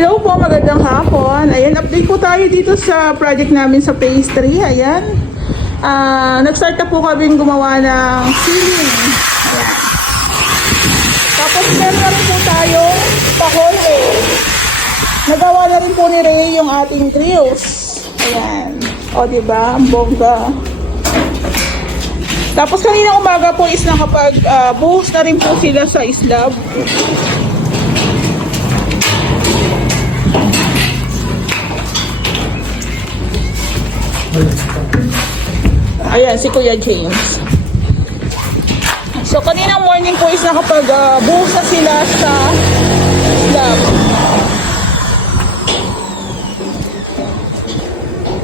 Hello po, magandang hapon. Ayan, update po tayo dito sa project namin sa phase 3. Ayan. Nag-start na po kami gumawa ng ceiling. Ayan. Tapos meron na rin po tayong pa-hallway. Nagawa na rin po ni Ray yung ating grills. Ayan. O, diba? Ang bongga. Tapos kanina umaga po is buhos na rin po sila sa slab. Ayan, si Kuya James. So, kanina morning po is buhos na sila sa slab.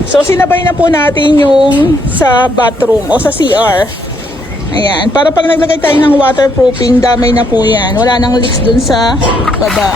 So, sinabay na po natin yung sa bathroom o sa CR. Ayan. Para pag naglagay tayo ng waterproofing, damay na po yan. Wala nang leaks dun sa baba.